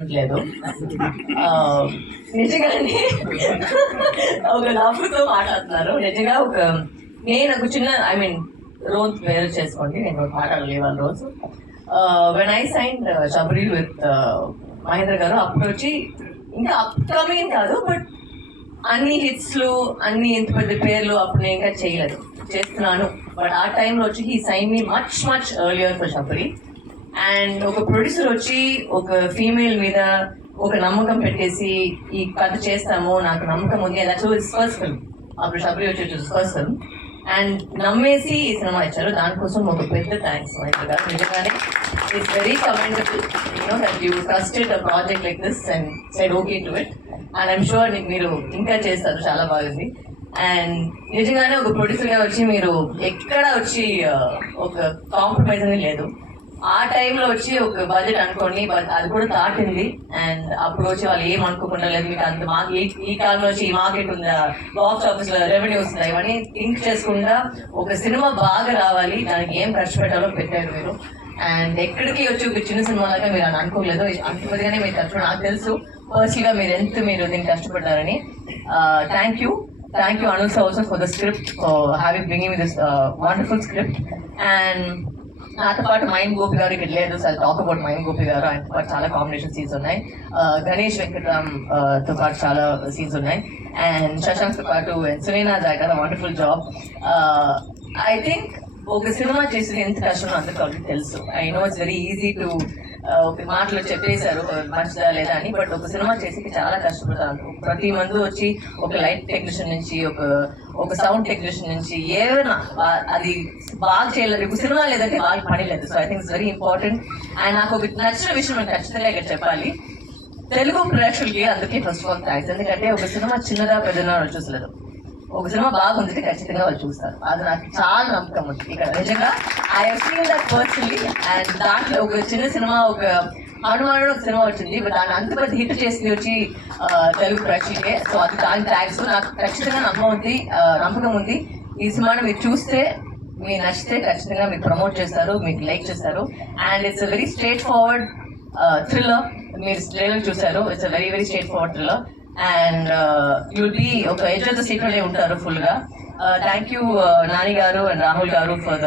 లేదు. నిజంగానే ఒక నవ్వుతో మాట్లాడుతున్నారు. నిజంగా ఒక నేను ఒక చిన్న ఐ మీన్ రోజు వేరు చేసుకోండి. నేను ఒక మాట్లాడలేదు వాళ్ళ రోజు. When I sign Shabari with Mahendra గారు అప్పుడు వచ్చి ఇంకా అప్కమింగ్ కాదు బట్ అన్ని హిట్స్లు అన్ని ఇంత పెద్ద పేర్లు అప్పుడు నేను ఇంకా చేయలేదు. చేస్తున్నాను. బట్ ఆ టైంలో వచ్చి he sign me much much earlier for Shabari and ఒక ప్రొడ్యూసర్ వచ్చి ఒక ఫీమేల్ మీద ఒక నమ్మకం పెట్టేసి ఈ కథ చేస్తాము నాకు నమ్మకం ఉంది అండ్ దట్స్ ఫస్ట్ ఫిల్మ్ అప్పుడు షబ్రి వచ్చి ఫస్ట్ ఫిల్మ్ అండ్ నమ్మేసి ఈ సినిమా ఇచ్చారు. దానికోసం ఒక పెద్ద థ్యాంక్స్ నిజంగానే it's very commendable you know that you trusted a project like this and said okay to it and I'm sure నీకు మీరు ఇంకా చేస్తారు చాలా బాగుంది. అండ్ నిజంగానే ఒక ప్రొడ్యూసర్గా వచ్చి మీరు ఎక్కడ వచ్చి uh, ఒక కాంప్రమైజ్ అనేది లేదు. ఆ టైంలో వచ్చి ఒక బడ్జెట్ అనుకోండి అది కూడా దాటింది. అండ్ అప్పుడు వచ్చి వాళ్ళు ఏం అనుకోకుండా లేదు. మీకు అంత మా ఈ ఈ కాలంలో వచ్చి ఈ మార్కెట్ ఉందా? బాక్స్ ఆఫీస్లో రెవెన్యూ వస్తుందా? ఇవన్నీ థింక్ చేసుకుండా ఒక సినిమా బాగా రావాలి. దానికి ఏం ఖర్చు పెట్టాలో పెట్టారు మీరు. అండ్ ఎక్కడికి వచ్చి ఒక చిన్న సినిమా లాగా మీరు అని అనుకోలేదు. అంత పెద్దగానే మీరు ఖర్చు నాకు తెలుసు పర్సనల్గా మీరు ఎంత మీరు దీన్ని కష్టపడ్డారని. Thank you thank you Anul also for the script having bringing this wonderful script and నాతో పాటు మైన్ గోపి గారు ఇక్కడ లేదు. Sir talk about mine Gopi గారు. ఆయనతో పాటు చాలా కాంబినేషన్ సీన్స్ ఉన్నాయి. గణేష్ వెంకట్రామ్తో పాటు చాలా సీన్స్ ఉన్నాయి. అండ్ శశాంక్తో పాటు సునీనా జాగర్ వండర్ఫుల్ జాబ్ ఐ థింక్ ఒక సినిమా చేసేది ఎంత కష్టమో అందరికి ఆల్రెడీ తెలుసు. I know it's very easy to ఒక మాటలో చెప్పేశారు మంచిదా లేదా అని బట్ ఒక సినిమా చేసేకి చాలా కష్టపడతారు. ప్రతి మందు వచ్చి ఒక లైట్ టెక్నీషియన్ నుంచి ఒక ఒక సౌండ్ టెక్నీషియన్ నుంచి ఏమైనా అది బాగా చేయలేదు. ఇప్పుడు సినిమా లేదంటే బాగా పడలేదు so I think it's very important and నాకు ఒక నచ్చిన విషయం నేను ఖచ్చితంగా ఇక్కడ చెప్పాలి. తెలుగు ప్రేక్షకులకి అందుకే ఫస్ట్ ఆఫ్ ఆల్ థ్యాంక్స్ ఎందుకంటే ఒక సినిమా చిన్నదా పెద్దదా చూసలేదు. ఒక సినిమా బాగుంది ఖచ్చితంగా వాళ్ళు చూస్తారు. అది నాకు చాలా నమ్మకం ఉంది. ఇక్కడ నిజంగా ఐ హీన్ దట్ పర్సనలీ అండ్ దాంట్లో ఒక చిన్న సినిమా ఒక హనుమానుడు ఒక సినిమా వచ్చింది. బట్ దాన్ని అంత పెద్ద హిట్ చేసింది వచ్చి తెలుగు ప్రేక్షకులే సో అది దాని థ్యాంక్స్ నాకు ఖచ్చితంగా నమ్మకం ఉంది నమ్మకం ఉంది. ఈ సినిమాని మీరు చూస్తే మీరు నచ్చితే ఖచ్చితంగా మీరు ప్రమోట్ చేస్తారు మీకు లైక్ చేస్తారు. And it's very straightforward thriller మీరు ట్రైలర్ చూసారు it's very very straightforward thriller and you'll be ఒక ఎడ్జ్ ఆఫ్ ద ఉంటారు ఫుల్గా. Thank you Nani garu and Rahul గారు ఫర్ ద